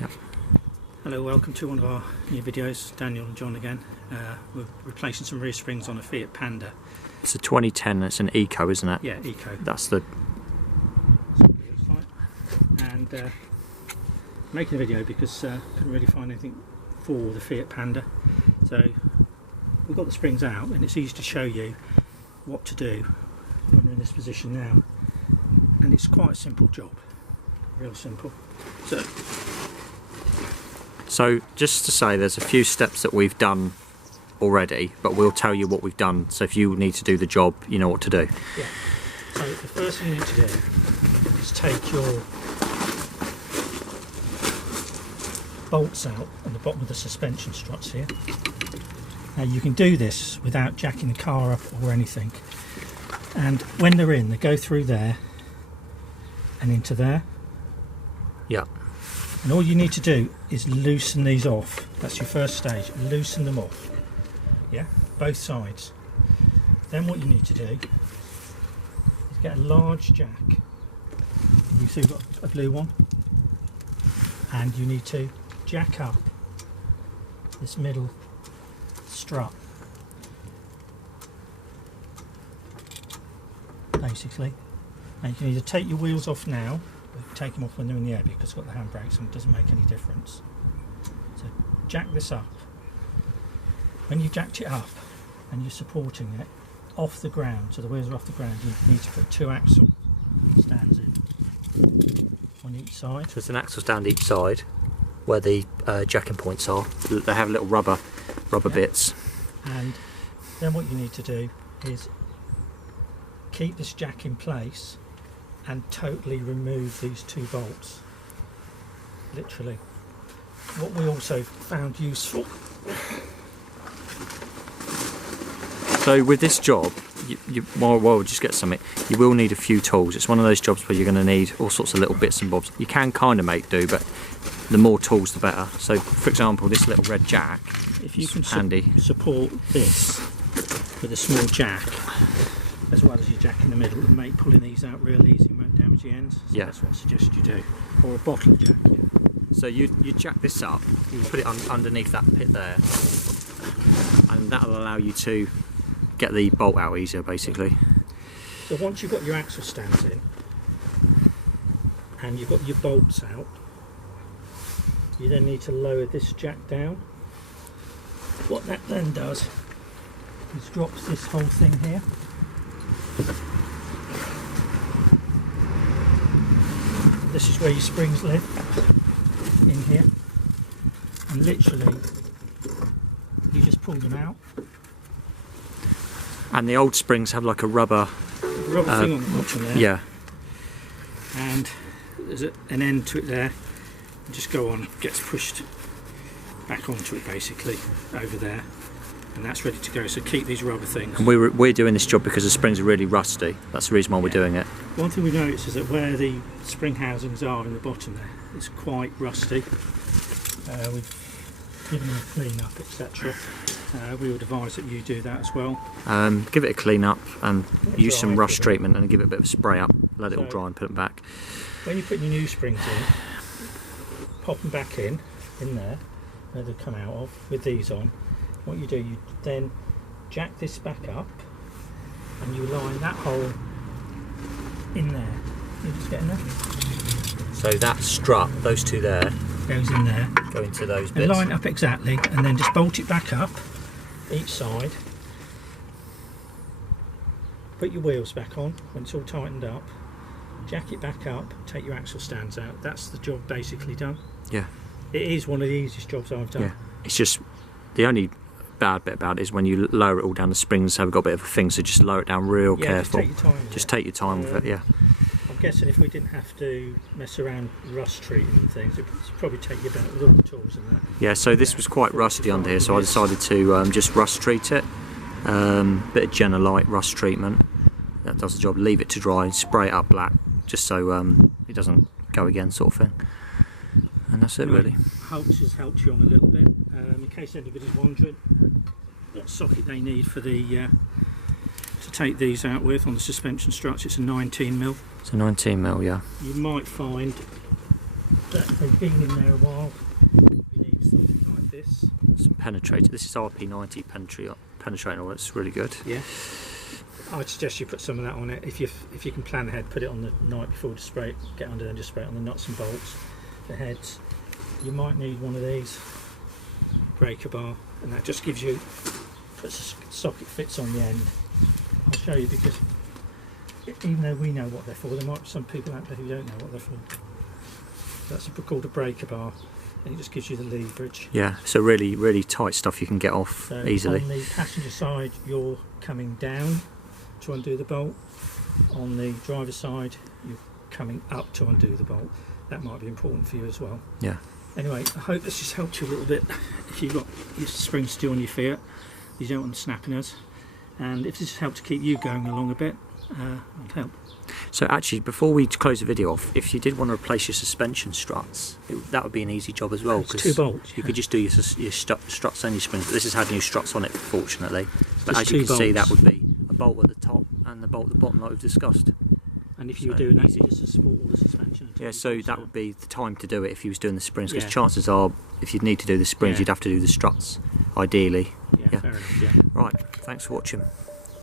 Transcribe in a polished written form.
Yep. Hello, welcome to one of our new videos. Daniel and John again. We're replacing some rear springs on a FIAT Panda. It's a 2010, it's an Eco, isn't it? Yeah, Eco. That's the... That's what it looks like. And making a video because couldn't really find anything for the FIAT Panda. So we've got the springs out and it's easy to show you what to do when we're in this position now. And it's quite a simple job. Real simple. So just to say, there's a few steps that we've done already, but we'll tell you what we've done, so if you need to do the job, you know what to do. Yeah. So the first thing you need to do is take your bolts out on the bottom of the suspension struts here. Now you can do this without jacking the car up or anything, and when they're in, they go through there and into there. Yeah. And all you need to do is loosen these off. That's your first stage. Loosen them off. Yeah, both sides. Then what you need to do is get a large jack. You see we've got a blue one. And you need to jack up this middle strut. Basically. And you can either take your wheels off now, take them off when they're in the air because it's got the handbrakes and it doesn't make any difference. So jack this up. When you jacked it up and you're supporting it off the ground, so the wheels are off the ground, you need to put 2 axle stands in on each side. So there's an axle stand each side where the jacking points are. They have little rubber bits. And then what you need to do is keep this jack in place and totally remove these 2 bolts, literally. What we also found useful. So with this job, well, we'll just get something. You will need a few tools. It's one of those jobs where you're going to need all sorts of little bits and bobs. You can kind of make do, but the more tools the better. So for example, this little red jack, if you can handy. Support this with a small jack, as well as your jack in the middle, it'll make pulling these out real easy and won't damage the ends. So yeah. That's what I suggest you do. Or a bottle jack. Yeah. So you jack this up, you put it underneath that pit there, and that'll allow you to get the bolt out easier, basically. So once you've got your axle stands in, and you've got your bolts out, you then need to lower this jack down. What that then does is drops this whole thing here. This is where your springs live, in here, and literally you just pull them out. And the old springs have like a rubber thing on the bottom there. Yeah. And there's an end to it there. And just go on, gets pushed back onto it basically, over there. And that's ready to go, so keep these rubber things. And we're doing this job because the springs are really rusty. That's the reason why we're doing it. One thing we noticed is that where the spring housings are in the bottom there, it's quite rusty. We've given them a clean up, etc. We would advise that you do that as well. Give it a clean up and use some rust treatment and give it a bit of a spray up. Let it all dry and put them back. When you put your new springs in, pop them back in there, where they come out of, with these on. What you do, you then jack this back up and you line that hole in there. You just get in there? So that strut, those 2 there, goes in there. Go into those and bits. Line it up exactly, and then just bolt it back up each side. Put your wheels back on when it's all tightened up. Jack it back up, take your axle stands out. That's the job basically done. Yeah. It is one of the easiest jobs I've done. Yeah. It's just the only bad bit about it is when you lower it all down, the springs have got a bit of a thing, so just lower it down real careful. Just take your time with it, yeah. I'm guessing if we didn't have to mess around rust treating and things, it'd probably take you about with all the tools and that. Yeah, so this was quite rusty under here, so I decided to just rust treat it. Bit of Genolite rust treatment. That does the job. Leave it to dry and spray it up black, just so it doesn't go again, sort of thing. And that's it, really. Hulks has helped you on a little bit. In case anybody's wondering what socket they need for the to take these out with on the suspension struts, it's a 19mm. It's a 19mm, yeah. You might find But if they've been in there a while, you need something like this. Some penetrator. This is RP90 penetrating oil. It's really good. Yeah. I'd suggest you put some of that on it. If you can plan ahead, put it on the night before to spray it. Get under and just spray it on the nuts and bolts, the heads. You might need one of these breaker bar, and that just gives you, puts a socket fits on the end. I'll show you, because even though we know what they're for, there might be some people out there who don't know what they're for. That's called a breaker bar, and it just gives you the leverage. Yeah, so really tight stuff you can get off So easily. on the passenger side, you're coming down to undo the bolt. On the driver's side, you're coming up to undo the bolt. That might be important for you as well. Yeah. Anyway, I hope this has helped you a little bit. If you've got your springs still on your Fiat, you don't want them snapping us. And if this has helped to keep you going along a bit, it'll help. So actually, before we close the video off, if you did want to replace your suspension struts, that would be an easy job as well. It's 2 bolts. You could just do your struts and your springs. But this has had new struts on it, fortunately. But Just as you 2 can see, bolts. that would be a bolt at the top and the bolt at the bottom, like we've discussed. And if you were So doing that, easy. just to support all the suspension. Yeah, so that would be the time to do it if you was doing the springs, because Yeah. chances are, if you'd need to do the springs, Yeah. you'd have to do the struts, ideally. Yeah, fair enough, yeah. Right, thanks for watching.